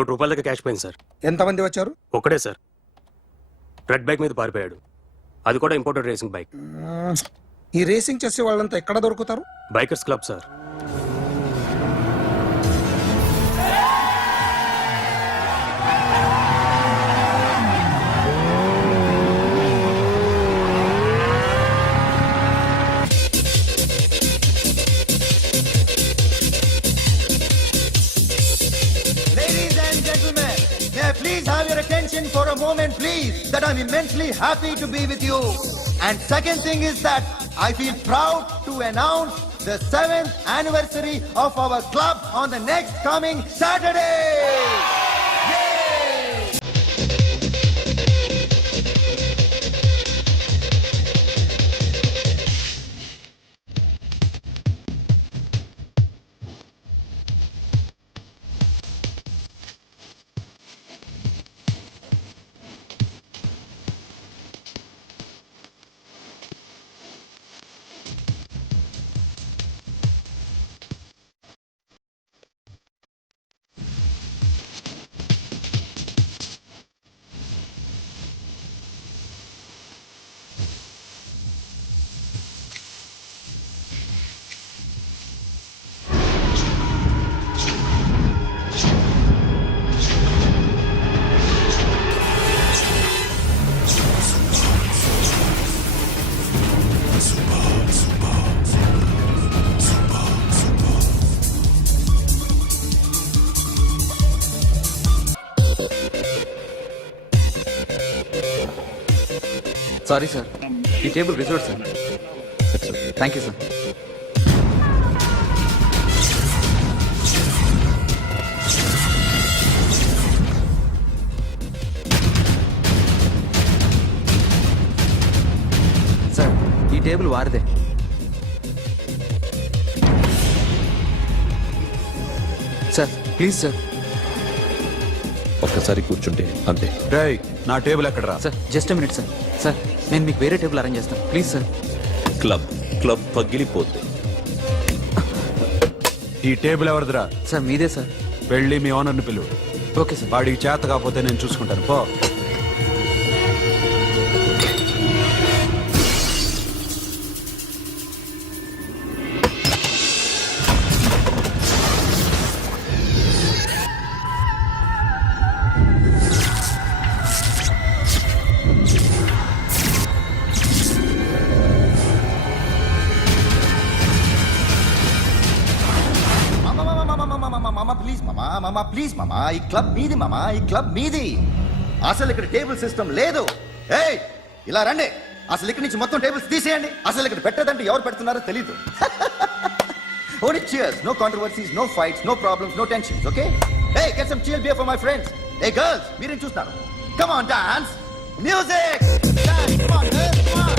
₹1 కోటి దాకా క్యాష్ పోయింది సార్. ఎంతమంది వచ్చారు? ఒక్కడే సార్. రెడ్ బైక్ మీద పారిపోయాడు. అది కూడా ఇంపోర్టెడ్ రేసింగ్ బైక్. ఈ రేసింగ్ చేసే వాళ్ళంతా ఎక్కడ దొరుకుతారు? Bikers club sir. Please have your attention for a moment, please, that I'm immensely happy to be with you. And second thing is that I feel proud to announce the 7th anniversary of our club on the next coming Saturday. Sorry sir, ఈ table reserve sir. Thank you sir. Sir, ఈ table వారిదే. Sir please sir. ఒక్కసారి కూర్చుంటే అంతే. రేయ్, నా table ఎక్కడరా? Sir just minute sir. Sir నేను మీకు వేరే టేబుల్ అరేంజ్ చేస్తాను ప్లీజ్ సార్. క్లబ్ పగిలిపోద్ది. ఈ టేబుల్ ఎవరిదిరా? సార్ మీదే సార్. వెళ్ళి మీ ఓనర్ని పిలువు. Okay sir. వాడికి చేత కాకపోతే నేను చూసుకుంటాను, పో. ప్లీజ్ మామా, ఈ క్లబ్ మీది మామా, ఈ క్లబ్ మీది. అసలు ఇక్కడ టేబుల్ సిస్టమ్ లేదు. ఏయ్, ఇలా రండి. అసలు ఇక్కడ నుంచి మొత్తం టేబుల్స్ తీసేయండి. అసలు ఇక్కడ పెట్టదంటే ఎవరు పెడుతున్నారో తెలీదు. Only cheers, no controversies, no fights, no problems, no tensions, okay? Hey, get some chill beer for my friends. Hey girls, మీరేం చూస్తున్నారు? Come on, dance. Music. Dance, come on, girls, come on.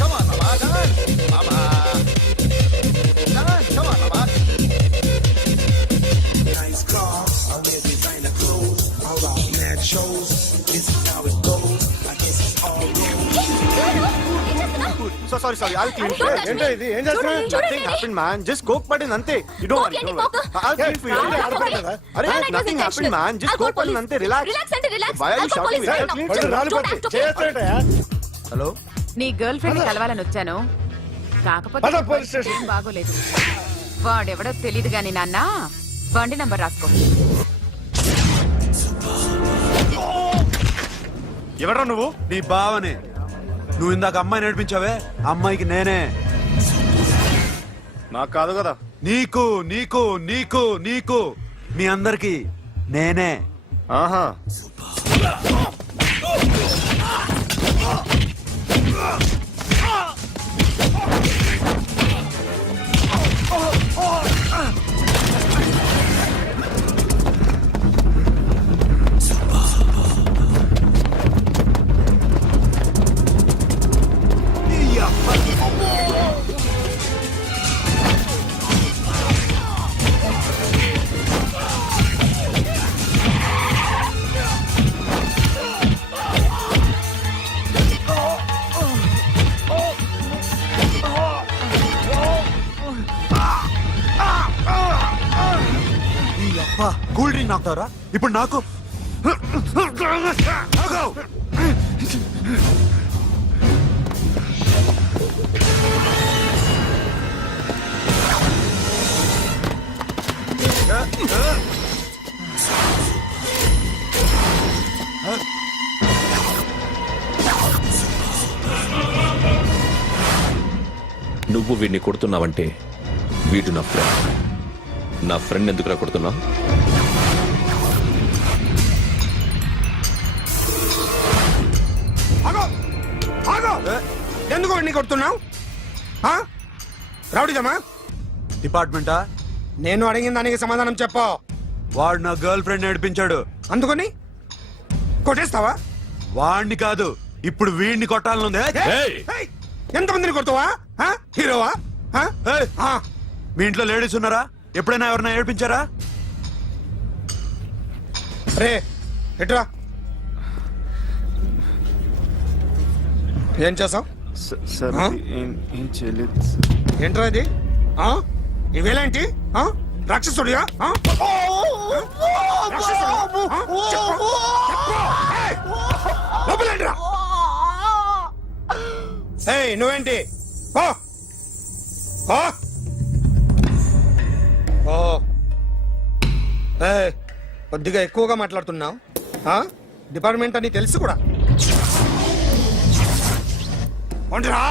Come on, mama, dance. Mama. Dance, come on, mama. Nice car, I wear designer clothes. All out mad shows. This is how it goes. I guess it's all gold. So sorry. I'll clean for you. ఏంటో ఇది? ఏం చేస్తున్నా? Nothing happened, man. Just coke పడింది అంతే. You don't worry. I'll clean for you. అరే nothing happened, man. Just coke పడింది అంతే. Relax. Why are you shouting? Hello, నీ గర్ల్ ఫ్రెండ్ కలవాలని వచ్చాను. కాకపోతే ఏం బాగోలేదు. వాడెవడో తెలీదు గాని నాన్న, బండి నంబర్ రాసుకో. ఎవడ్రా నువ్వు? నీ బావనే. నువ్వు ఇందాక అమ్మాయి నడిపించావే, అమ్మాయికి నేనే. నాకు కాదు కదా. నీకు నీకు నీకు నీకు మీ అందరికి నేనే. ఆహా, నాకుతారా ఇప్పుడు నాకు ఆగు! నువ్వు వీడిని కొడుతున్నావంటే వీడు నా ఫ్రెండ్. నా ఫ్రెండ్ ఎందుకురా కొడుతున్నావు? ఆగో ఆగో ఎందుకు వాడిని కొడుతున్నావు రౌడీదమ్మా డిపార్ట్మెంటా? నేను అడిగిన దానికి సమాధానం చెప్పు. వాడు నా గర్ల్ ఫ్రెండ్ నడిపించాడు. అందుకని కొట్టేస్తావా? వాడిని కాదు, ఇప్పుడు వీడిని కొట్టాలనుంది. ఏయ్! ఏయ్, ఎంతమందిని కొడతావా? హీరోవా? ఏయ్! ఆ, మీ ఇంట్లో లేడీస్ ఉన్నారా? ఎప్పుడైనా ఎవరైనా ఏడిపించారా? రే ఎట్రా ఏం చేసావు? సార్ ఆ? ఏం చేయలేదు సార్. ఏంట్రా ఇది? ఇవేలాంటి రాక్షసుడియా? రాక్షసుడియా? చెప్పు, చెప్పు. ఏయ్, లోపలేంట్రా? ఏయ్, నువ్వేంటి? పో. పో. పో. ఏయ్, కొద్దిగా ఎక్కువగా మాట్లాడుతున్నావు. డిపార్ట్మెంట్ అని తెలుసు కూడా. ఉండరా?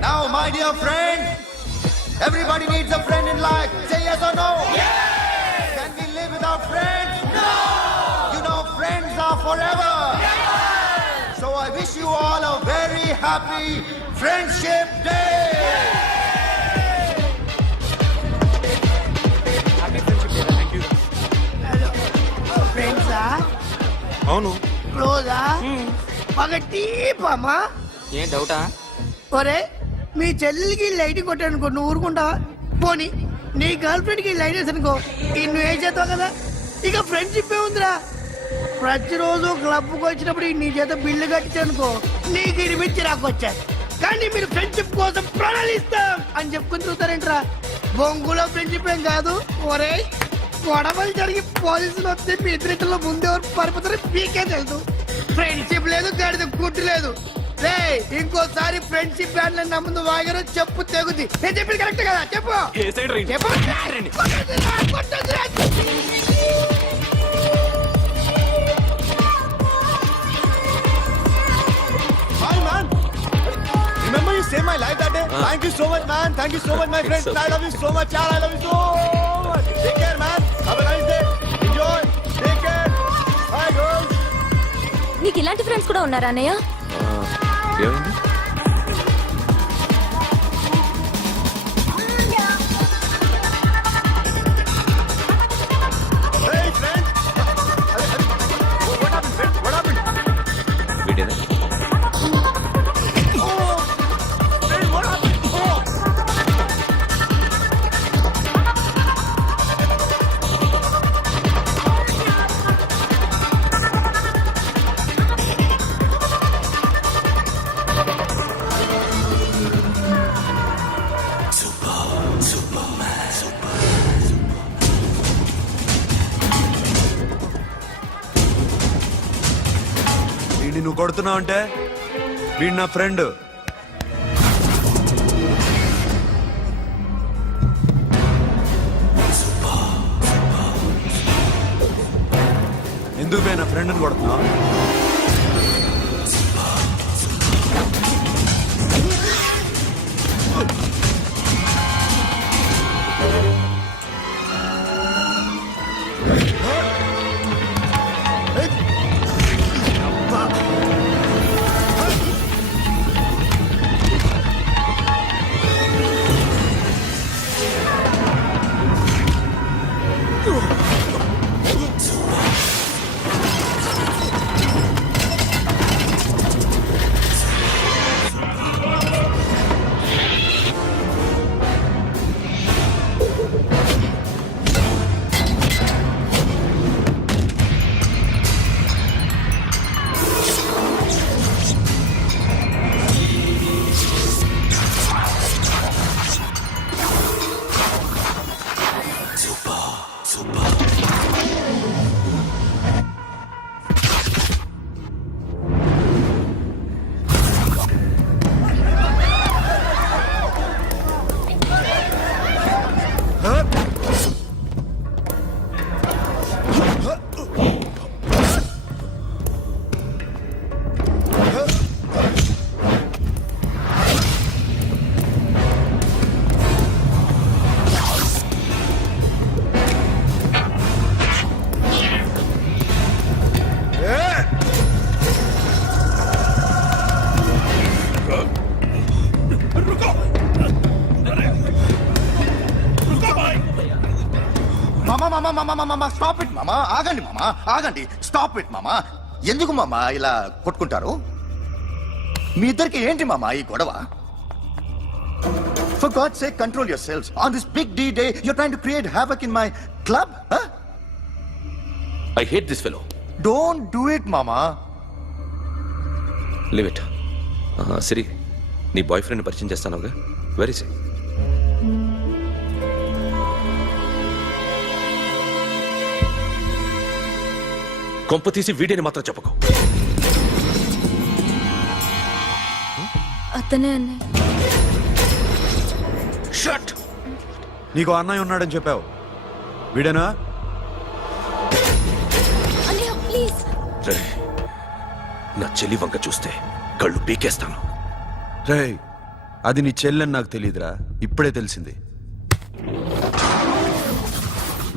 Now, my dear friend, everybody needs a friend in life. Say yes or no. Yes. Can we live without friends? No. You know, friends are forever. Yes. So I wish you all a very happy Friendship Day. ఫ్రెండ్సా అవును. క్లోజా పగటీపమా ఏం డౌటా? ఒరే మీ చెల్లెలికి light కొట్టానుకో నువ్వు ఊరుకుంటావా? పోనీ నీ girl friend కి లైట్ వేసానుకో నువ్వు ఏం చేస్తావు కదా? ఇక ఫ్రెండ్షిప్ ఏ ఉందిరా. ప్రతిరోజు క్లబ్కి వచ్చినప్పుడు నీ చేత బిల్లు కట్టించనుకో నీకు ఇరిమిచ్చి రాకొచ్చాను. కానీ మీరు ఫ్రెండ్షిప్ కోసం ప్రణాళిస్తాం అని చెప్పుకుని చూస్తారేంట్రా? బొంగులో ఫ్రెండ్షిప్ ఏం కాదు. ఒరే గొడవలు జరిగి పోలీసులు వస్తే మీ ఇద్దరిలో ముందెవరు పరిపోతారో మీకే తెలుసు. ఫ్రెండ్షిప్ లేదు, గడిద గుడ్డు లేదు. రే ఇంకోసారి ఫ్రెండ్షిప్ బ్యాండ్ నా ముందు వాగారు చెప్పు తెగుద్ది. నేను చెప్పింది కరెక్ట్ కదా? చెప్పు చెప్పు. కొట్టొద్దురా. Hi, man. Remember you saved my life that day? Thank you so much, man. Thank you so much, my friend. I love you so much, yaar. I love you so much. Take care, man. Have a nice day. Enjoy. Take care. Bye, girls. నీకు ఇలాంటి friends కూడా ఉన్నారా అన్నయ్య? ఏమైంది? Hey, friend. What happened, friend? What happened? వీడేనా? Oh, friend, what happened? Oh. వీడిని నువ్వు కొడుతున్నావు అంటే వీడు నా ఫ్రెండ్. ఎందుకు పోయి నా ఫ్రెండ్ని కొడుతున్నావు? మామా స్టాప్ ఇట్ మామా, ఆగండి మామా, ఆగండి, స్టాప్ ఇట్ మామా. ఎందుకు మామా ఇలా కొట్టుకుంటారు? మీ ఇద్దరికి ఏంటి మామా ఈ గొడవ? For God's sake, control yourselves. On this big D day, you're trying to create havoc in my club? Huh? I hate this fellow. Don't do it, mama. Leave it. Siri, నీ బాయ్ ఫ్రెండ్ పరిచయం చేస్తానుగా. Very సే. కొంప తీసి వీడియోని మాత్రం చెప్పకు. అతనే అన్నయ్య. Shut. నీకు అన్నయ్య ఉన్నాడని చెప్పావు, వీడేనా? అన్నయ్య ప్లీజ్. రే, నా చెల్లి వంక చూస్తే కళ్ళు పీకేస్తాను. రేయ్, అది నీ చెల్లెని నాకు తెలియదురా, ఇప్పుడే తెలిసింది.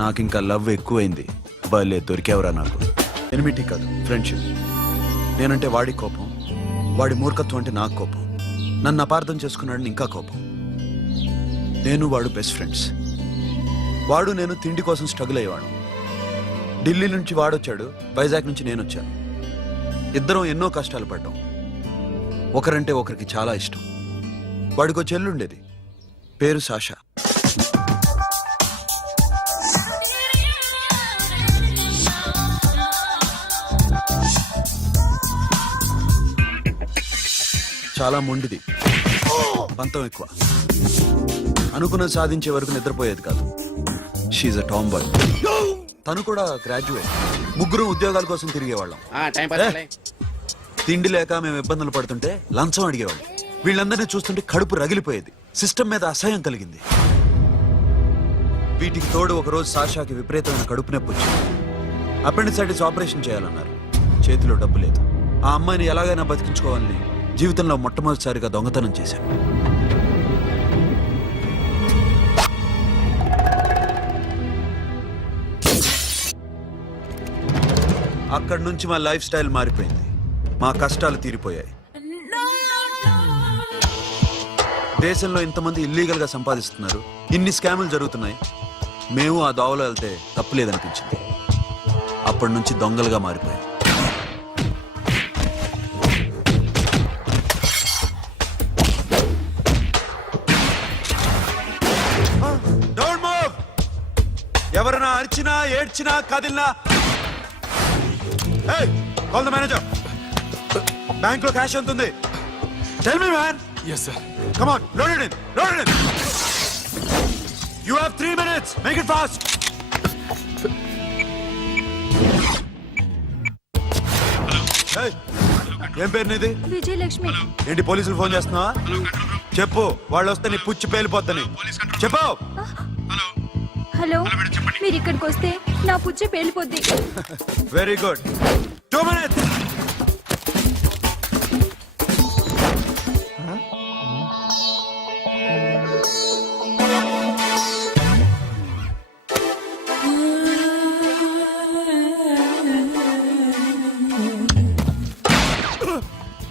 నాకింకా లవ్ ఎక్కువైంది. భలే దొరికావురా నాకు. ఎనిమిటీ కాదు, ఫ్రెండ్షిప్. నేనంటే వాడి కోపం, వాడి మూర్ఖత్వం అంటే నాకు కోపం. నన్ను అపార్థం చేసుకున్నాడని ఇంకా కోపం. నేను వాడు బెస్ట్ ఫ్రెండ్స్. వాడు నేను తిండి కోసం స్ట్రగుల్ అయ్యేవాడు. ఢిల్లీ నుంచి వాడొచ్చాడు, వైజాగ్ నుంచి నేను వచ్చాను. ఇద్దరం ఎన్నో కష్టాలు పడ్డాం. ఒకరంటే ఒకరికి చాలా ఇష్టం. వాడికో చెల్లుండేది, పేరు సాషా. చాలా మొండిది, పంతం ఎక్కువ. అనుకున్నది సాధించే వరకు నిద్రపోయేది కాదు. She a tomboy. తను కూడా గ్రాడ్యుయేట్. ముగ్గురు ఉద్యోగాల కోసం తిరిగేవాళ్ళం. తిండి లేక మేము ఇబ్బందులు పడుతుంటే లంచం అడిగేవాళ్ళం. వీళ్ళందరినీ చూస్తుంటే కడుపు రగిలిపోయేది. సిస్టమ్ మీద అసహ్యం కలిగింది. వీటికి తోడు ఒకరోజు సాషాకి విపరీతమైన కడుపు నొప్పి వచ్చింది. అపెండిసైటిస్ ఆపరేషన్ చేయాలన్నారు. చేతిలో డబ్బు లేదు. ఆ అమ్మాయిని ఎలాగైనా బతికించుకోవాలని జీవితంలో మొట్టమొదటిసారిగా దొంగతనం చేశాను. అక్కడి నుంచి మా లైఫ్ స్టైల్ మారిపోయింది. మా కష్టాలు తీరిపోయాయి. దేశంలో ఇంతమంది ఇల్లీగల్ గా సంపాదిస్తున్నారు, ఇన్ని స్కాములు జరుగుతున్నాయి. మేము ఆ దోవలో వెళ్తే తప్పులేదనిపించింది. అప్పటి నుంచి దొంగలుగా మారిపోయాం. ఎవరైనా అరిచినా ఏడ్చినా కదిలినా కాల్ ద మేనేజర్. బ్యాంక్ లో క్యాష్ ఎంత ఉంది? Tell me man. Yes sir. Come on, load it in, load it in. You have 3 minutes, make it fast. ఏం పేరు నీది? విజయలక్ష్మి. ఏంటి పోలీసులు ఫోన్ చేస్తున్నావా? చెప్పు, వాళ్ళు వస్తే నీ పుచ్చి పేలిపోతాని. చెప్పు. హలో, మీరు ఇక్కడికి వస్తే నా పుచ్చ పేలిపోద్ది. Very good. 2 minutes.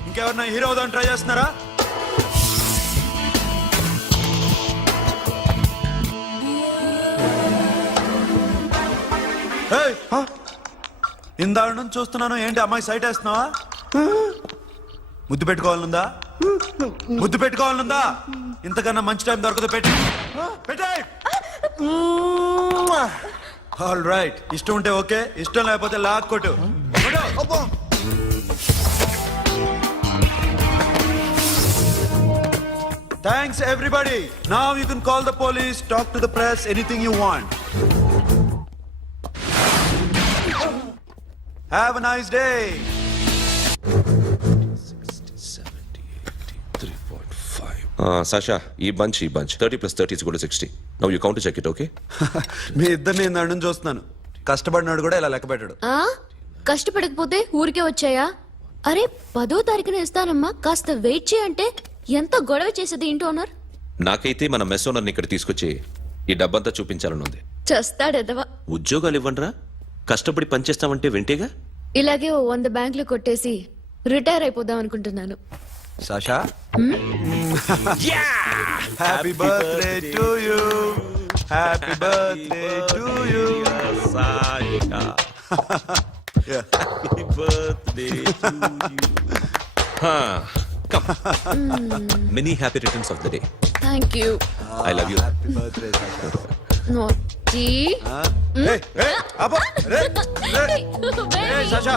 ఇంకెవరన్నా హీరో అవుదాం ట్రై చేస్తున్నారా? ఇందాక నుంచి చూస్తున్నాను, ఏంటి అమ్మాయి సైట్ వేస్తున్నావా? ముద్దు పెట్టుకోవాలనుందా? ముద్దు పెట్టుకోవాలనుందా? ఇంతకన్నా మంచి టైం దొరకదు. పెట్టే. ఆల్ రైట్, ఇష్టం ఉంటే ఓకే, ఇష్టం లేకపోతే లాక్ కొట్టు. Thanks everybody. Now you can call the police, talk to the press, anything you want. Have a nice day. Sasha ఈ bunch 30 + 30 = 60. Now you count check it. Okay మీ ఇద్దరిని నేను నుంచి చూస్తున్నాను. కష్టపడినాడు కూడా ఇలా లెక్క పెట్టాడు. ఆ కష్టపడకపోతే ఊరికే వచ్చాయా? అరే 10వ తారీఖున ఇస్తానమ్మా, కాస్త వెయిట్ చేయంటే ఎంత గొడవ చేసేది ఇంటి ఓనర్. నాకైతే మన మెస్ ఓనర్ని ఇక్కడ తీసుకొచ్చి ఈ డబ్బంతా చూపించాలని ఉంది. చస్తాడెదవా. ఉద్యోగాలు ఇవ్వండిరా, కష్టపడి పనిచేస్తామంటే వింటేగా. ఇలాగే ఓ 100 బ్యాంకులు కొట్టేసి రిటైర్ అయిపోదాం అనుకుంటున్నాను. Sasha happy birthday to you. Happy birthday to you. Many happy returns of the day. Thank you. I love you. Happy birthday Sasha. నోటి Sasha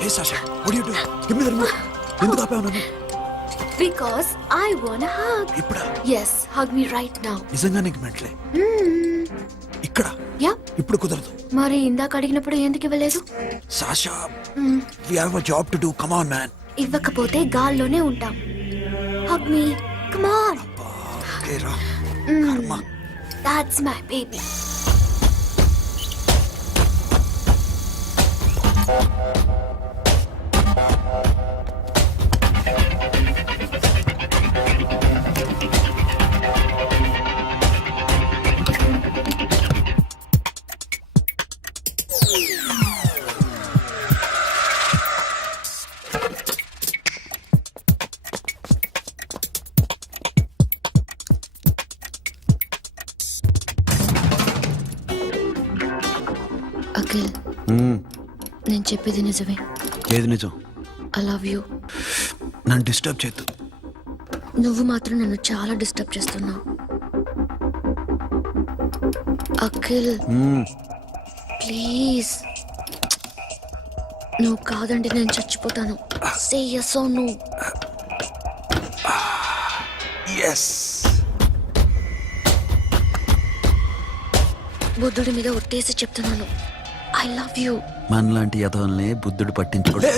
Hey Sasha, what are you doing? Give me the remote. ఎందుకు ఆపావు నన్ను? Because I want a hug. ఇప్పుడా? Yes, hug me right now. నిజంగా నీకు మెంటలే? ఇక్కడ yeah ఇప్పుడు కుదరదు. మరి ఇందాక అడిగినప్పుడు ఎందుకు ఇవ్వలేదు? Sasha, we have a job to do. Come on man. ఇవ్వకపోతే గాల్లోనే ఉంటాం. Hug me. Come on. Okay రా. కర్మ. That's my baby. అఖిల్, నేను చెప్పేది నిజమే. ఏది నిజం? I love you. నన్ను డిస్టర్బ్ చేయొద్దు. నువ్వు మాత్రం నన్ను చాలా డిస్టర్బ్ చేస్తున్నావు. అఖిల్ ప్లీజ్, నువ్వు కాదండి నేను చచ్చిపోతాను. సే yes or no. yes. బుద్ధుడి మీద ఒట్టేసి చెప్తున్నాను. I love you. మనలాంటి యథోల్ని బుద్ధుడు పట్టించుకోడు.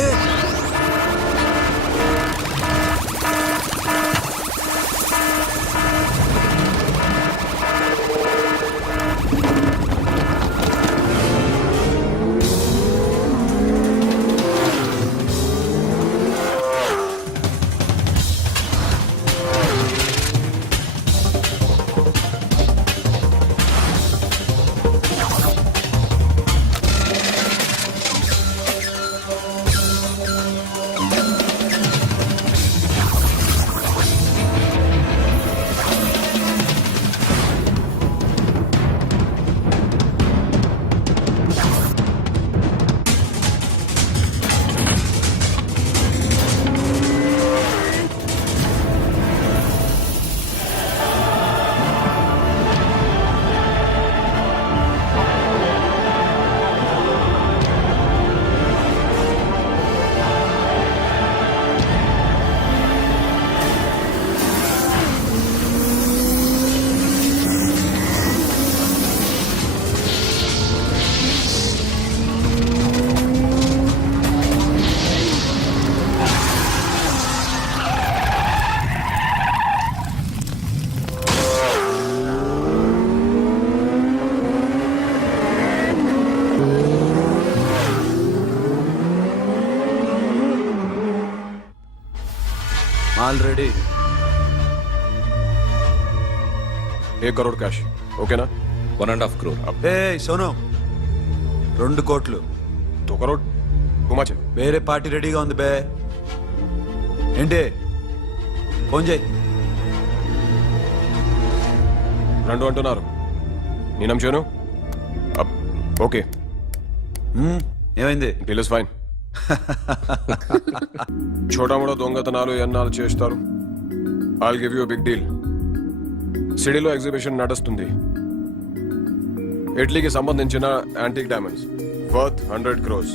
ఆల్రెడీ 1 करोड़ कैश ओके ना 1.5 crore. ఏ సోను 2 కోట్లు 2 करोड़ टू मच है వేరే పార్టీ రెడీగా ఉంది బే ఏంటి ఫోన్ చేయి రెండు అంటున్నారు నేను నమ్మాను అబ్ ఓకే ఏమైంది డీల్ ఇస్ ఫైన్ छोटा मोटा దొంగతనాలు ఎన్నాళ్ళు చేస్తారు I'll give you big deal సిటీలో ఎగ్జిబిషన్ నడుస్తుంది ఇటలీకి సంబంధించిన యాంటిక్ డైమండ్స్ వర్త్ 100 crores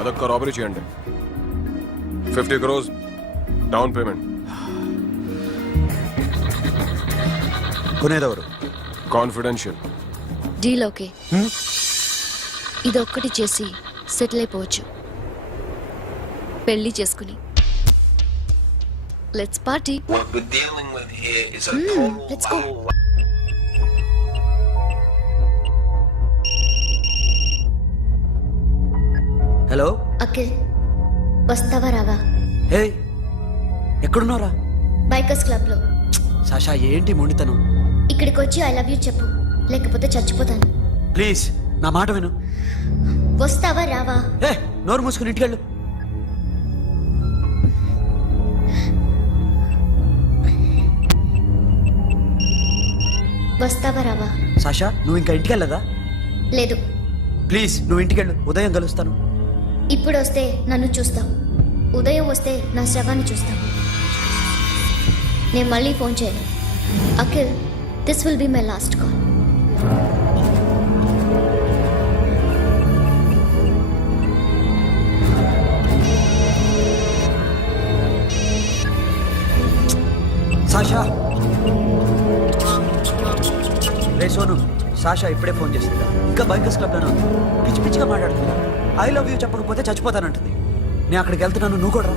అదొక్క రాబరీ చేయండి 50 crores డౌన్ పేమెంట్ కొనేదెవరు కాన్ఫిడెన్షియల్ డీల్ ఓకే ఇదొక్కటి చేసి సెటిల్ అయిపోవచ్చు పెళ్లి చేసుకుని let's party let's go hello Akhil వస్తావా రావా హే ఎక్కడున్నారా బైకర్స్ క్లబ్ లో సాషా ఏంటి మొండితనం ఇక్కడికి వచ్చి ఐ లవ్ యూ చెప్పు లేకపోతే చచ్చిపోతాను ప్లీజ్ నా మాట విను వస్తావా రావా ఏ నోరు మూసుకుని ఇంటికెళ్ళు వస్తావా రావా సాషా నువ్వు ఇంకా ఇంటికెళ్ళదా లేదు ప్లీజ్ నువ్వు ఇంటికెళ్ళు ఉదయం కలుస్తాను ఇప్పుడు వస్తే నన్ను చూస్తావు ఉదయం వస్తే నా శవాన్ని చూస్తావు నేను మళ్ళీ ఫోన్ చేయను Akhil this will be my last call Sasha ray Sonu Sasha ఇప్పుడే ఫోన్ చేసింది ఇంకా బైకర్స్ క్లబ్లోనే ఉంది పిచ్చి పిచ్చిగా మాట్లాడుతుంది ఐ లవ్ యూ చెప్పకపోతే చచ్చిపోతానంటుంది నేను అక్కడికి వెళ్తున్నాను నువ్వు కూడా రా.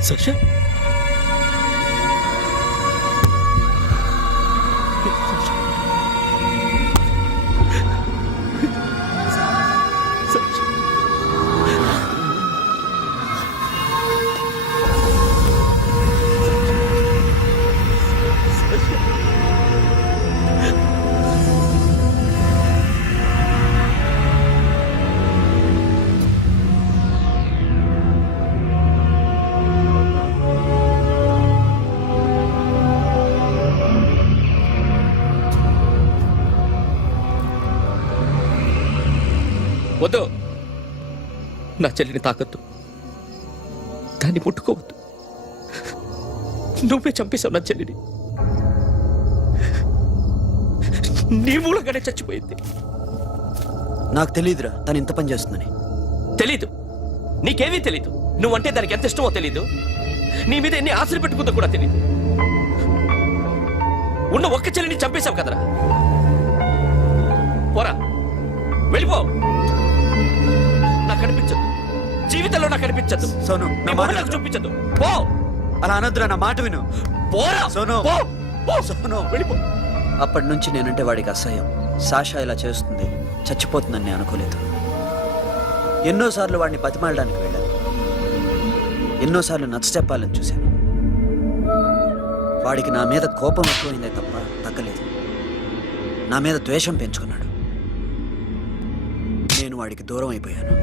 Sasha? వద్దు నా చెల్లిని తాకద్దు దాన్ని ముట్టుకోవద్దు నువ్వే చంపేశావు నా చెల్లిని నీ మూలంగానే చచ్చిపోయింది నాకు తెలియదురా తను ఇంత పని చేస్తుందని తెలీదు నీకేమీ తెలీదు నువ్వంటే దానికి ఎంత ఇష్టమో తెలీదు నీ మీద ఎన్ని ఆశలు పెట్టుకుందో కూడా తెలీదు ఉన్న ఒక్క చెల్లిని చంపేశావు కదరా పోరా వెళ్ళిపో నాకు కనిపించదు జీవితంలో నాకు కనిపించదు సోను నీ మొహం నాకు చూపించదు పో అలా అనొద్దురా నా మాట విను పోరా సోను పో పో సోను వెళ్ళిపో అప్పటి నుంచి నేనంటే వాడికి అసహ్యం సాషా ఇలా చేస్తుంది చచ్చిపోతుందని నేను అనుకోలేదు ఎన్నోసార్లు వాడిని బతిమాలడానికి వెళ్ళాను ఎన్నోసార్లు నచ్చ చెప్పాలని చూశాను వాడికి నా మీద కోపం ఎక్కువైందే తప్ప తగ్గలేదు నా మీద ద్వేషం పెంచుకున్నాడు నేను వాడికి దూరం అయిపోయాను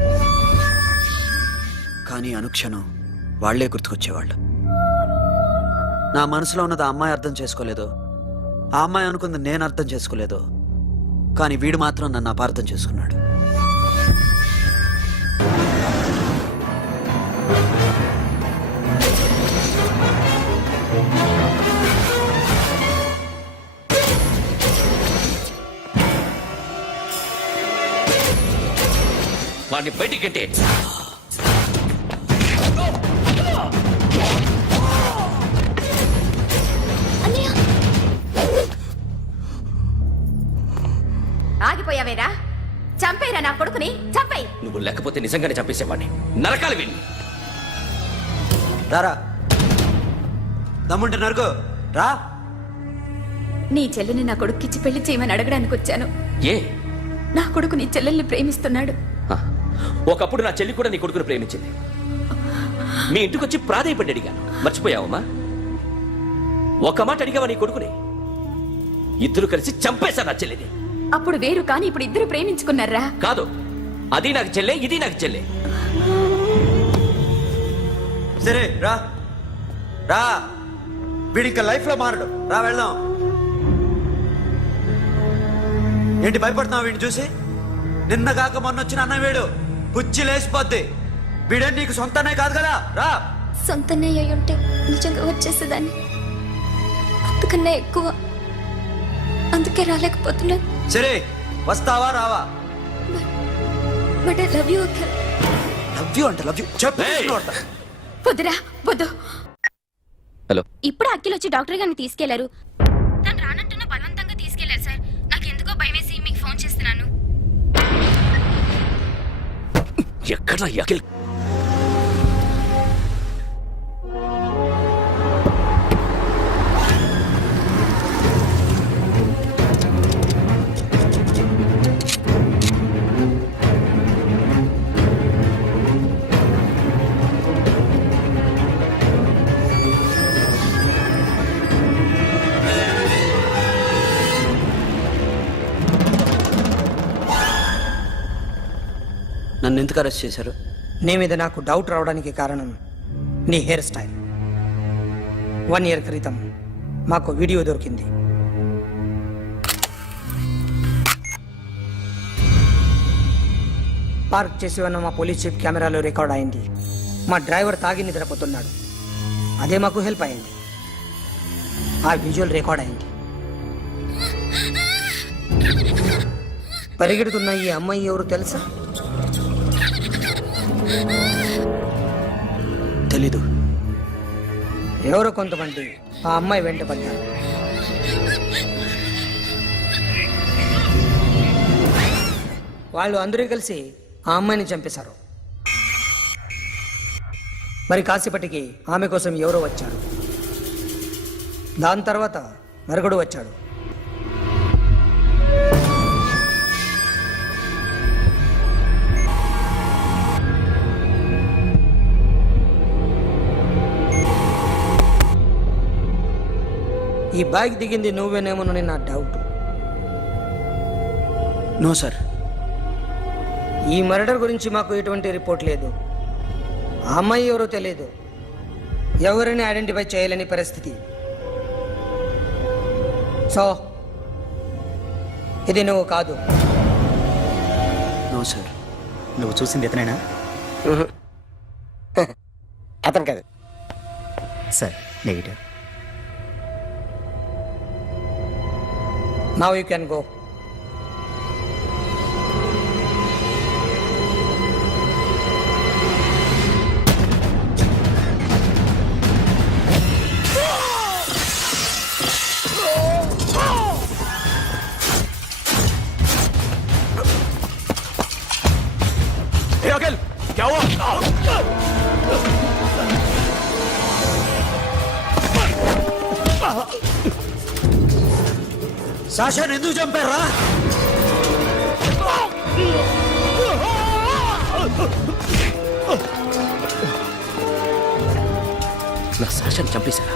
కానీ అనుక్షణం వాళ్లే గుర్తుకొచ్చేవాళ్ళు నా మనసులో ఉన్నది ఆ అమ్మాయి అర్థం చేసుకోలేదో ఆ అమ్మాయి అనుకుంది నేను అర్థం చేసుకోలేదో కానీ వీడు మాత్రం నన్ను అపార్థం చేసుకున్నాడు. వాడిని బయటికి గంటే అన్నయ్య ఆగిపోయావేరా? చంపేరా నా కొడుకుని, చంపేయ్. నువ్వు లేకపోతే నిజంగానే చంపేసేవాడిని. నరకాలి వీడిని. రారా, దమ్ముంటే నరుకు రా. నీ చెల్లిని నా కొడుక్కిచ్చి పెళ్లి చేయమని అడగడానికి వచ్చాను. ఏ నా కొడుకు నీ చెల్లెల్ని ప్రేమిస్తున్నాడు. ఆ, ఒకప్పుడు నా చెల్లి కూడా నీ కొడుకును ప్రేమించింది. మీ ఇంటికి వచ్చి ప్రాధేయపడి అడిగాను. మర్చిపోయావమ్మా? ఒక మాట అడిగావా నీ కొడుకుని? ఇద్దరు కలిసి చంపేశారు నా చెల్లిని. అప్పుడు వేరు, కానీ ఇప్పుడు ఇద్దరు ప్రేమించుకున్నారా? కాదు, అది నాకు చెల్లె, ఇది నాకు చెల్లె. సరే రా రా, వీడి ఇంకా లైఫ్ లో మారడు. రా వెళ్దాం. ఏంటి భయపడుతున్నావు వీడిని చూసి? నిన్న కాక మొన్న వచ్చిన అన్న వీడు పుచ్చి లేసిపోద్ది. వీడే నీకు సొంతనే కాదు కదా. రా. సొంతన్నయ్య అయి ఉంటే నిజంగా వచ్చేసేదాన్ని. అంతకన్నా ఎక్కువ, అందుకే రాలేకపోతున్నాను. సరే వస్తావా రావా? But I love you Akhil. Love you అంటే లవ్ యూ చెప్పు. వద్దురా, వద్దు. హలో, ఇప్పుడు అఖిల్ వచ్చి డాక్టర్ గారిని తీసుకెళ్లారు. తను రానంటున్న బలవంతంగా తీసుకెళ్లారు సార్. నాకు ఎందుకో భయం వేసి మీకు ఫోన్ చేస్తున్నాను. ఎక్కడ అఖిల్? నన్ను ఎందుకు అరెస్ట్ చేశారు? నీ మీద నాకు డౌట్ రావడానికి కారణం నీ హెయిర్ స్టైల్. 1 year క్రితం మాకు వీడియో దొరికింది. పార్క్ చేసి ఉన్న మా పోలీస్ జీప్ కెమెరాలో రికార్డ్ అయింది. మా డ్రైవర్ తాగి నిద్రపోతున్నాడు. అదే మాకు హెల్ప్ అయింది. ఆ విజువల్ రికార్డ్ అయింది. పరిగెడుతున్న ఈ అమ్మాయి ఎవరు తెలుసా? తెలీదు. ఎవరో కొంతమంది ఆ అమ్మాయి వెంట పడ్డారు. వాళ్ళు అందరూ కలిసి ఆ అమ్మాయిని చంపేశారు. మరి కాసేపటికి ఆమె కోసం ఎవరో వచ్చారు. దాని తర్వాత నరకుడు వచ్చాడు. ఈ బైక్ దిగింది నువ్వేనేమోనని నా డౌట్. No sir. ఈ మర్డర్ గురించి మాకు ఎటువంటి రిపోర్ట్ లేదు. ఆ అమ్మాయి ఎవరో తెలియదు. ఎవరిని ఐడెంటిఫై చేయలేని పరిస్థితి. సో ఇది నువ్వు కాదు. No sir. నువ్వు చూసింది ఇతనేనా? అతను కాదు సార్, negative. Now you can go. ఏ అఖిల్, క్యా హువా? సాషాని ఎందుకు చంపారా? నా సాషాన్ని చంపేశారా?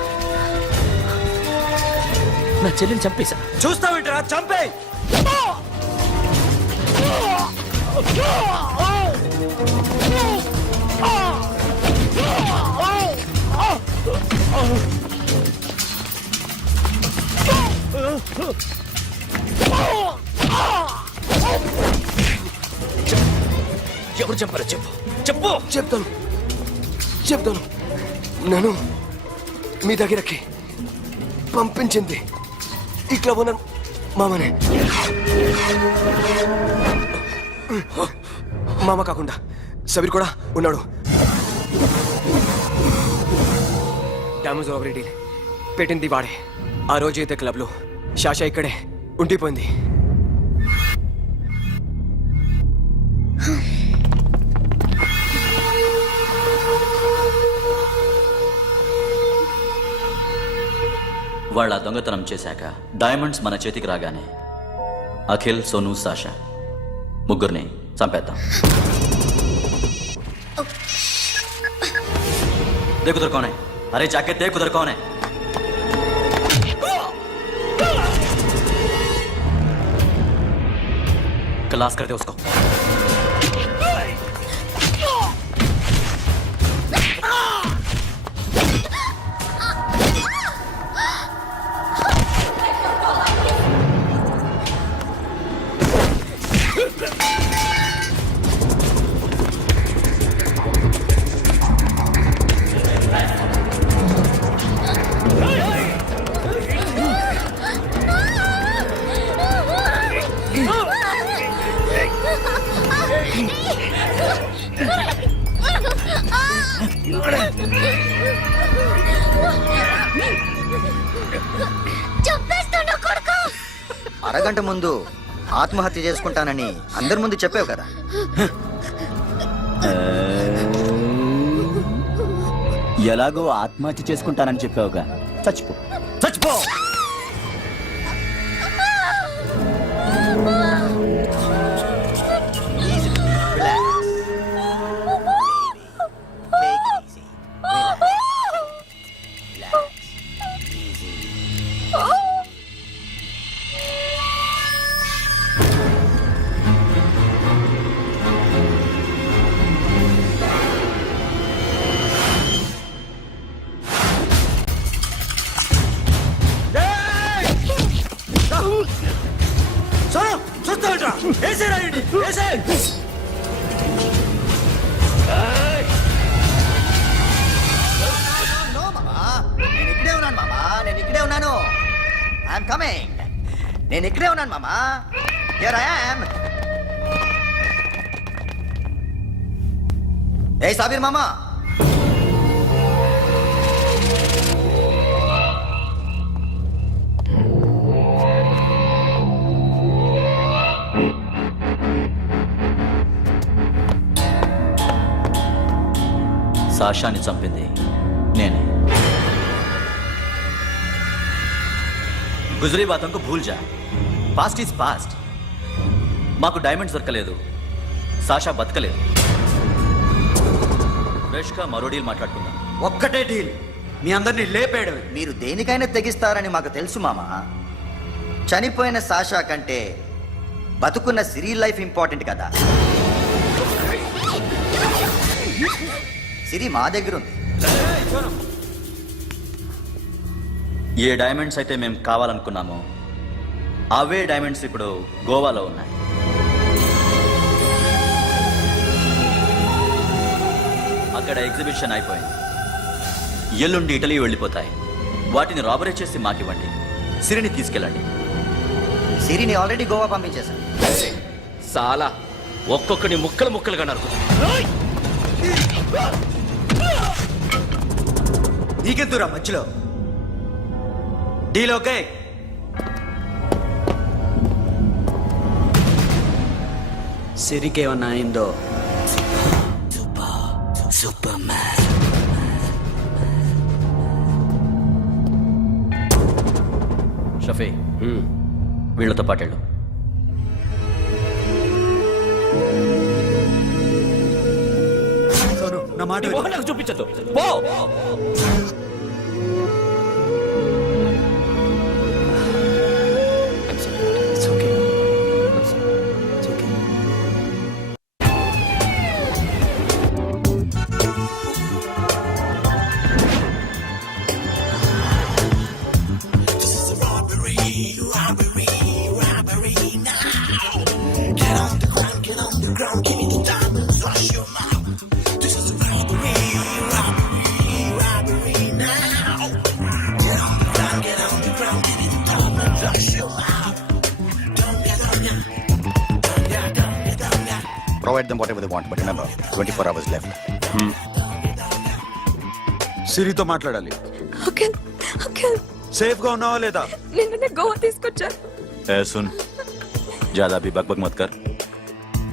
నా చెల్లిని చంపేశారా? చూస్తావేంట్రా? చంపే. Oh! ఎవరు చెప్పారో చెప్పు చెప్పు. చెప్తాను నన్ను మీ దగ్గరకి పంపించింది ఈ క్లబ్ ఓనర్ మామనే. మామ కాకుండా సబీర్ కూడా ఉన్నాడు. డ్యామేజ్ ఓవర్ డీల్ పెట్టింది వాడే. ఆ రోజు అయితే క్లబ్లో శాషా ఇక్కడే ఉండిపోయింది. వాళ్ళ దొంగతనం చేశాక డైమండ్స్ మన చేతికి రాగానే అఖిల్, సోను, సాషా ముగ్గురిని చంపేద్దాం. देख उधर कौन है? अरे जाके देख उधर कौन है? क्लास कर दे उसको. అరగంట ముందు ఆత్మహత్య చేసుకుంటానని అందరి ముందు చెప్పావు కదా. ఎలాగో ఆత్మహత్య చేసుకుంటానని చెప్పావుగా, చచ్చిపో చచ్చిపో. నేను ఇక్కడే ఉన్నాను మామా. Here I am. ఏ సాబీర్ మామా, సాషాని చంపింది నేనే. గుజరీ బాతంకు భూల్ జా, పాస్ట్ ఈజ్ పాస్ట్. మాకు డైమండ్స్ దొరకలేదు, సాషా బతకలేదు. ఫ్రెష్గా మరో డీల్ మాట్లాడుకుందాం. ఒక్కటే డీల్, మీ అందరినీ లేపేయడం. మీరు దేనికైనా తెగిస్తారని మాకు తెలుసు మామా. చనిపోయిన సాషా కంటే బతుకున్న సిరి లైఫ్ ఇంపార్టెంట్ కదా. సిరి మా దగ్గర ఉంది. ఏ డైమండ్స్ అయితే మేము కావాలనుకున్నామో అవే డైమండ్స్ ఇప్పుడు గోవాలో ఉన్నాయి. అక్కడ ఎగ్జిబిషన్ అయిపోయింది. ఎల్లుండి ఇటలీ వెళ్ళిపోతాయి. వాటిని రాబరీ చేసి మాకివ్వండి, సిరిని తీసుకెళ్ళండి. సిరిని ఆల్రెడీ గోవా పంపించేశాను. సాలా ఒక్కొక్కని ముక్కలు ముక్కలుగా నరుకు. నీకెందురా మధ్యలో? Deal okay? సిరికేమన్నా అయిందో సూపర్ మ్యాన్. షఫీ, వీళ్ళతో పాటేళ్ళు. నా మాట నాకు చూపించద్దు, పో. Get on the ground, give me the diamonds. provide them whatever they want. But remember, 24 hours left. సిరితో మాట్లాడాలి. అఖిల్ అఖిల్ సేఫ్ గా ఉన్నావా లేదా? నిన్న గోవా తీసుకొచ్చారు. ए सुन ज्यादा भी बकबक मत कर.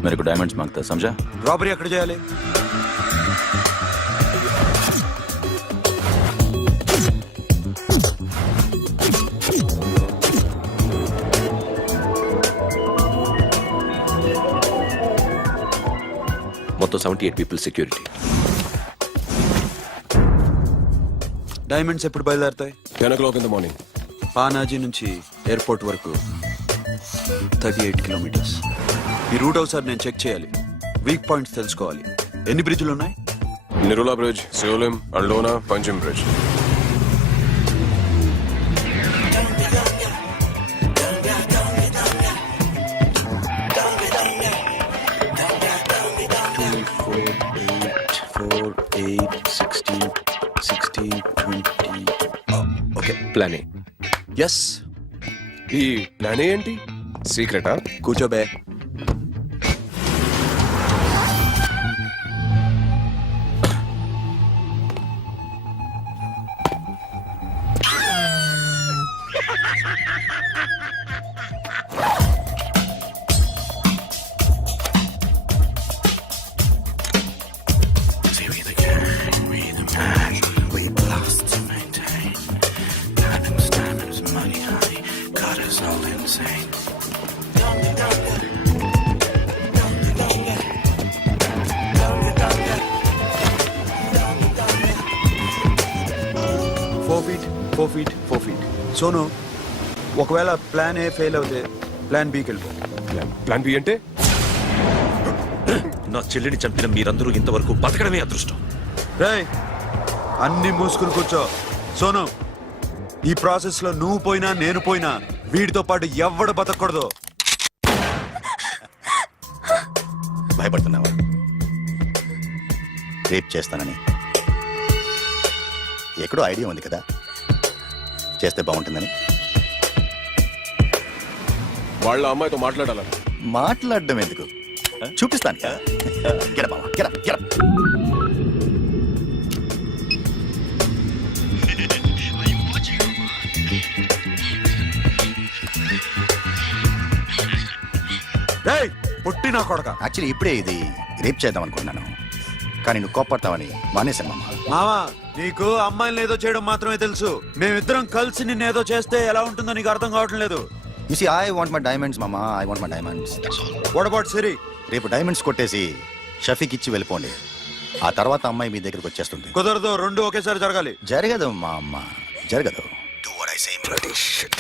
मेरे को डायमंड्स मांगता है, समझा? రాబరీ ఎక్కడ చేయాలి? మొత్తం 78 పీపుల్ సెక్యూరిటీ. డైమండ్స్ ఎప్పుడు బయలుదేరుతాయి? 10 o'clock in the morning. Panaji నుంచి ఎయిర్పోర్ట్ వరకు 38 కిలోమీటర్స్. ఈ రూట్ ఒకసారి నేను చెక్ చేయాలి. వీక్ పాయింట్స్ తెలుసుకోవాలి. ఎన్ని బ్రిడ్జ్లు ఉన్నాయి? నిరులా bridge, Siolim, Aldona, Panjim bridge. Okay, plan A. Yes. ఈ ప్లాన్ ఏంటి? సీక్రెటా? కూర్చోబే. Four feet. సోను, ఒకవేళ ప్లాన్ ఏ ఫెయిల్ అవుతే ప్లాన్ బికి వెళ్ళిపో. ప్లాన్ బి అంటే? నా చెల్లిని చంపిన మీరందరూ ఇంతవరకు బతకడమే అదృష్టం. రేయ్, అన్ని మూసుకుని కూర్చో. సోను, ఈ ప్రాసెస్ లో నువ్వు పోయినా నేను పోయినా వీడితో పాటు ఎవ్వడు బతకూడదు. భయపడుతున్నావా? రేప్ చేస్తానని ఎక్కడో ఐడియా ఉంది కదా, చేస్తే బాగుంటుందని. వాళ్ళ అమ్మాయితో మాట్లాడాలని. మాట్లాడడం ఎందుకు, చూపిస్తాను. Get up, మామ. Get up, get up. రేయ్, పుట్టి నా కొడక. యాక్చువల్లీ ఇప్పుడే ఇది రేప్ చేద్దాం అనుకున్నాను, కానీ నువ్వు కోపడతావని మానేశాను మామ. మావా, నీకు అమ్మాయిలను ఏదో చేయడం మాత్రమే తెలుసు. మేమిద్దరం కలిసి నిన్ను ఏదో చేస్తే ఎలా ఉంటుందో నీకు అర్థం కావటం లేదు. You see, I want my diamonds, mama. I want my diamonds. What about Siri? రేపు డైమండ్స్ కొట్టేసి షఫీక్ ఇచ్చి వెళ్ళిపోండి. ఆ తర్వాత అమ్మాయి మీ దగ్గరికి వచ్చేస్తుంది. కుదరదు, రెండు ఒకేసారి జరగాలి. జరగదు మా అమ్మ, జరగదు. Do what I say, bloody shit.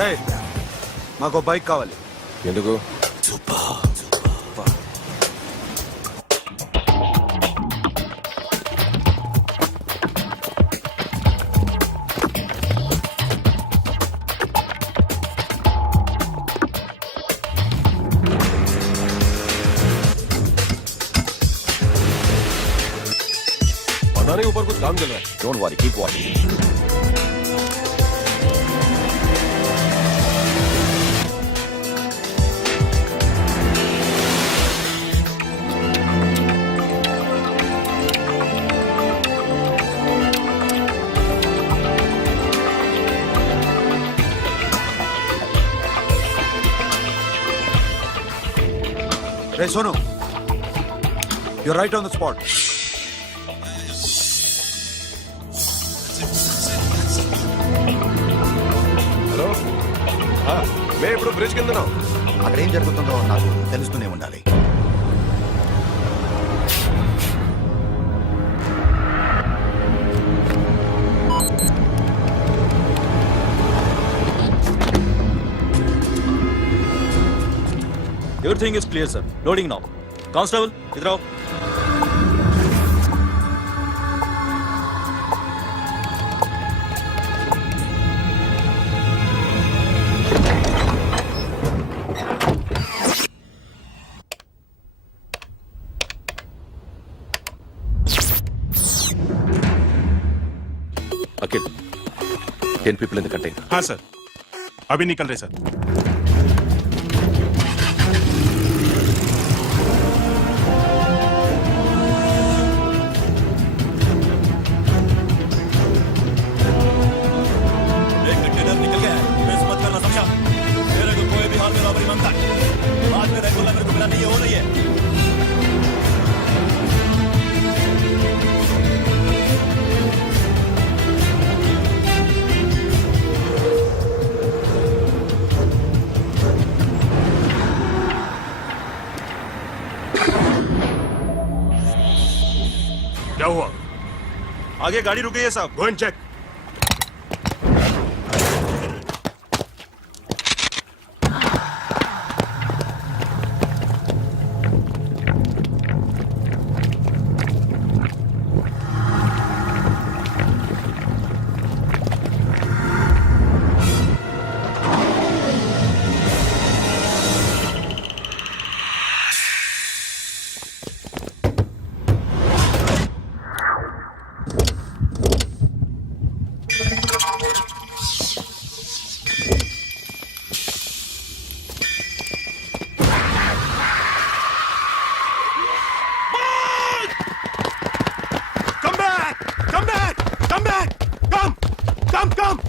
రేయ్, మాకు బైక్ కావాలి. ఎందుకు? पता नहीं ऊपर कुछ काम चल रहा है. Don't worry, keep watching. Hey, Sonu, you're right on the spot. Hello, మేము ఇప్పుడు బ్రిడ్జ్ కింద ఉన్నాం. అక్కడ ఏం జరుగుతుందో నాకు తెలుస్తూనే ఉండాలి. Everything is clear, sir. Loading now. Constable, idhar aao. Akhil, 10 people in the container. हाँ सर, अभी निकल रहे सर. एक कंटेनर निकल गया है. मिस मत करना समझा. मेरे को कोई भी हाल में रॉबरी मांगता है. बाद में रेगुलर मेरे को मिला नहीं है, हो रही है. क्या हुआ? आगे गाड़ी रुक गई है साहब. Go and check.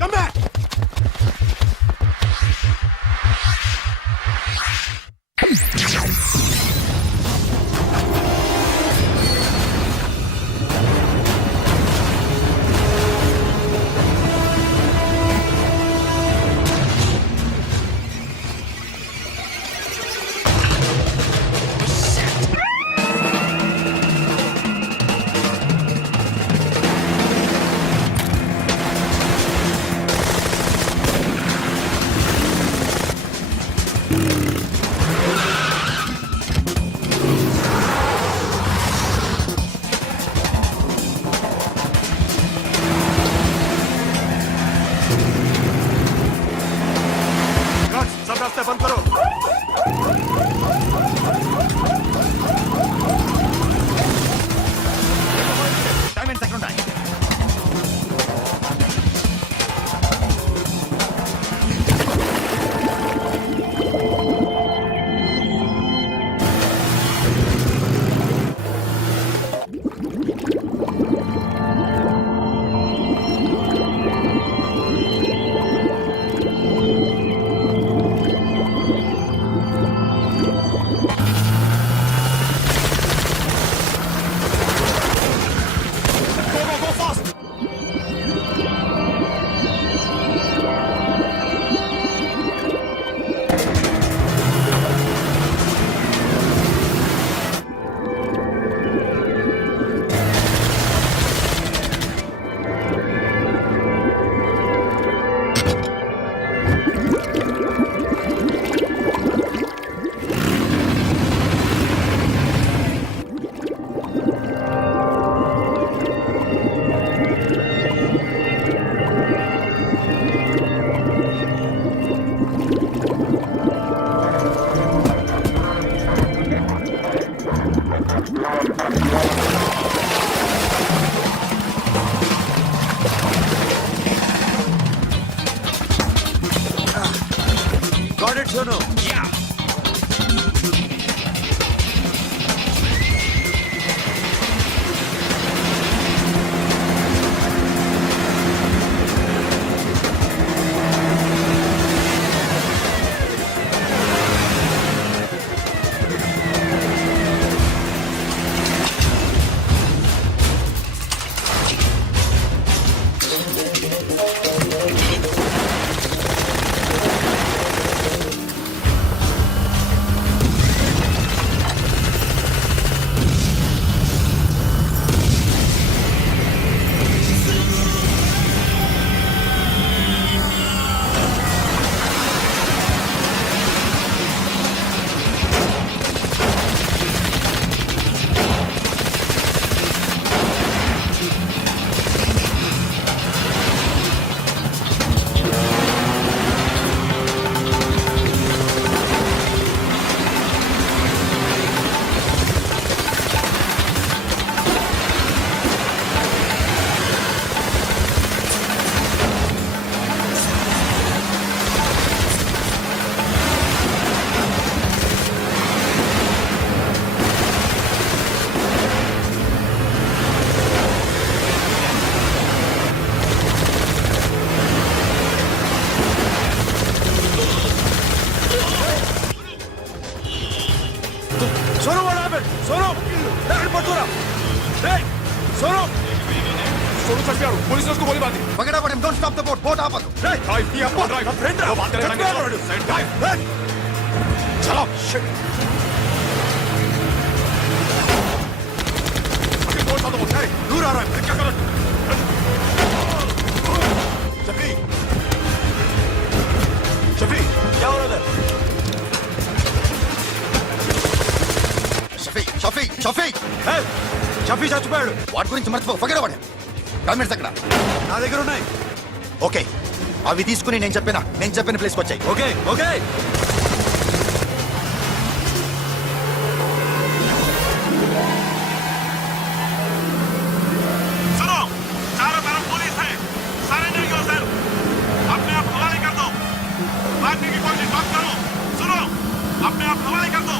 Come back. सब रास्ते बंद करो. डायमंड्स एकाउंट है. Got it, Sonu. Yeah. Sonu चढ़ पुलिस ने उसको गोली मार दी Forget about him. Don't stop the boat. Boat ఆపదు. चलो shit दूर आ रहा है क्या करो शफी शफी क्या हो रहा है షఫీ షఫీ చచ్చిపోయాడు వాటి గురించి మర్చిపో ఫగడ వాడు డాక్యుమెంట్స్ ఎక్కడ నా దగ్గర ఉన్నాయి ఓకే అవి తీసుకుని నేను చెప్పిన ప్లేస్కి వచ్చాయి ఓకే ఓకే सुनो चारों तरफ पुलिस है सरेंडर करो सर अपने आप हवाले कर दो भागने की कोशिश मत करो सुनो अपने आप हवाले कर दो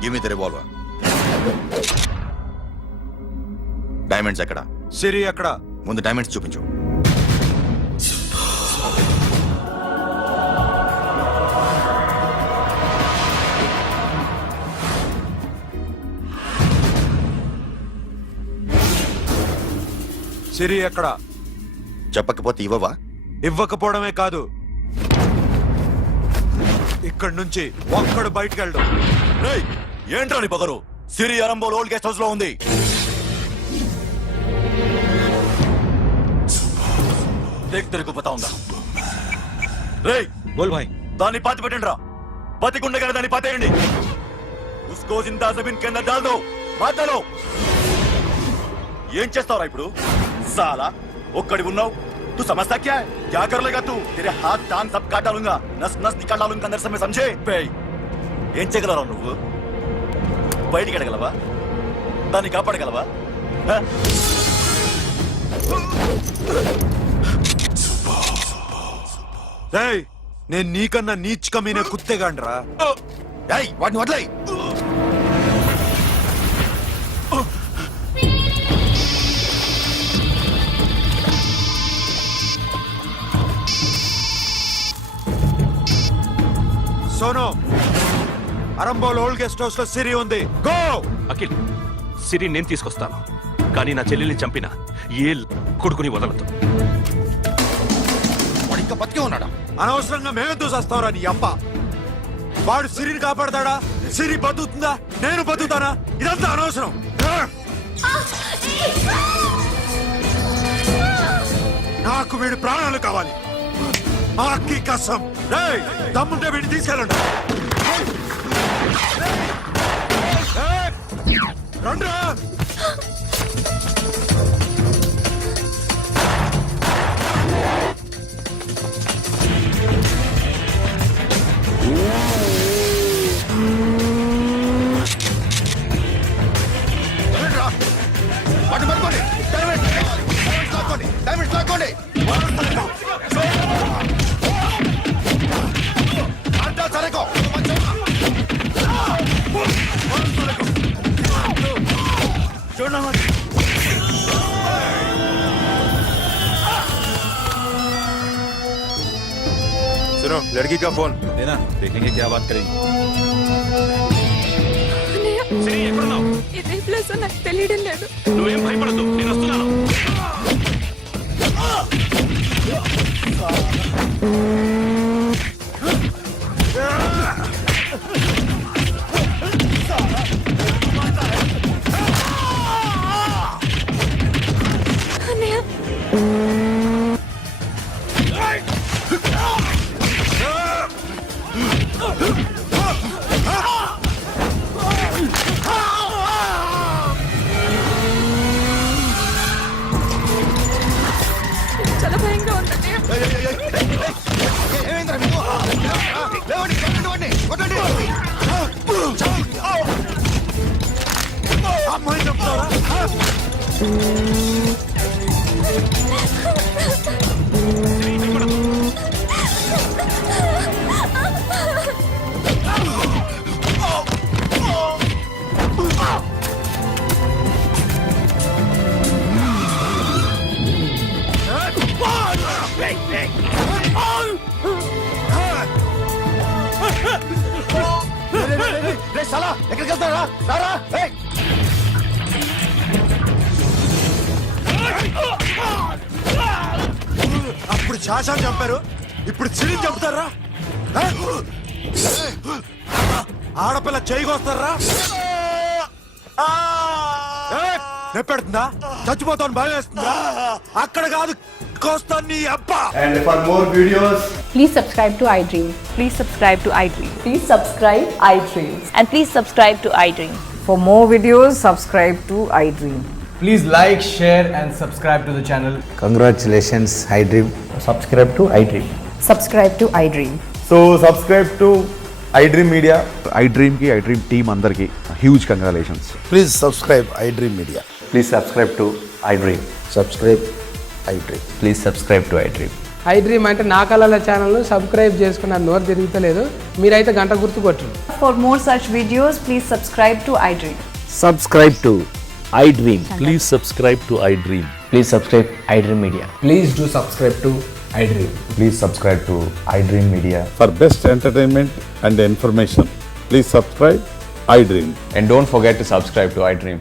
give me the revolver diamonds ఎక్కడ సిరి ఎక్కడ ముందు డైమండ్స్ చూపించు సిరి ఎక్కడ చెప్పకపోతే ఇవ్వవా ఇవ్వకపోవడమే కాదు ఇక్కడి నుంచి ఒక్కడు బయటికి వెళ్ళడం రేయ్ ఏంట్రా నీ పొగరు సిరి అరంబోల్ ఓల్డ్ గెస్ట్ హౌస్ లో ఉంది देख तेरे को बताऊंगा రేయ్ बोल भाई దాన్ని పాతి పెట్టండి రా బతికుండగానే దాన్ని పాతేయండి उसको जिंदा जमीन के अंदर डाल दो मार डालो ఏం చేస్తావురా ఇప్పుడు साला ఒక్కడి ఉన్నావు तू समझता क्या है क्या कर लेगा तू तेरे हाथ टांग सब काट डालूंगा नस नस निकाल डालूंगा अंदर से मैं समझे ఏం చేయగలరా నువ్వు బయటికి ఎడగలవా దాన్ని కాపాడగలవా నేను నీకన్నా నీచకమైన కుత్తేగాండ్రా వాటిని వదిలేయ్ Sonu Arambol old guest house లో సిరి ఉంది గో అఖిల్ సిరి నేను తీసుకొస్తాను కానీ నా చెల్లెల్ని చంపిన ఏ కొడుకుని వదలదు వాడు ఇంకా బతికే ఉన్నాడా అనవసరంగా మేమెందుకు చేస్తావురా నీ అప్ప వాడు సిరిని కాపాడతాడా సిరి బతుకుతుందా నేను బతుకుతానా ఇదంతా అనవసరం నాకు వీడి ప్రాణాలు కావాలి ఆకి కసం రేయ్ దమ్ముంటే వీడిని తీసుకెళ్ళండి రండ్రా వాటిని పట్టుకోండి డైమండ్స్ లాక్కోండి అంతా సరేకో सुनो लड़की का फोन देना देखेंगे क्या बात करेंगे సిరి ఎక్కడున్నావు ఇదే ప్లేస్ నాకు తెలియడం లేదు నువ్వేం భయపడద్దు నేను వస్తున్నాను అమ్మాయి చెప్తారా సాలా ఎక్కడికి వెళ్తారా రారా ఏయ్! అప్పుడు శాసనం చంపారు ఇప్పుడు చిరిని చంపుతారా ఆ? ఆడపిల్ల చేయికొస్తారా నెప్పెడుతుందా చచ్చిపోతాను భయం వేస్తుందా అక్కడ కాదు కోస్తాను నీ అబ్బా. And for more videos, Please subscribe to iDream. Please subscribe to iDream. Please subscribe iDream. And please subscribe to iDream. For more videos, subscribe to iDream. Please like, share and subscribe to the channel. Congratulations I dream. Subscribe to iDream. Subscribe to iDream. So subscribe to iDream Media. I dream కి I dream team అందరికి huge congratulations. Please subscribe I dream media. Please subscribe to iDream. Subscribe I dream. Please subscribe to iDream. iDream అంటే నా కళల channel subscribe చేసుకున్న నోరు తిరుగుతలేదు. మీరైతే గంట గుర్తు కొట్టండి. For more such videos, please subscribe to iDream. Subscribe to iDream. Please subscribe to iDream. Please subscribe iDream Media. Please do subscribe to iDream. please subscribe to iDream Media. For best entertainment and information please subscribe I dream. And don't forget to subscribe to iDream.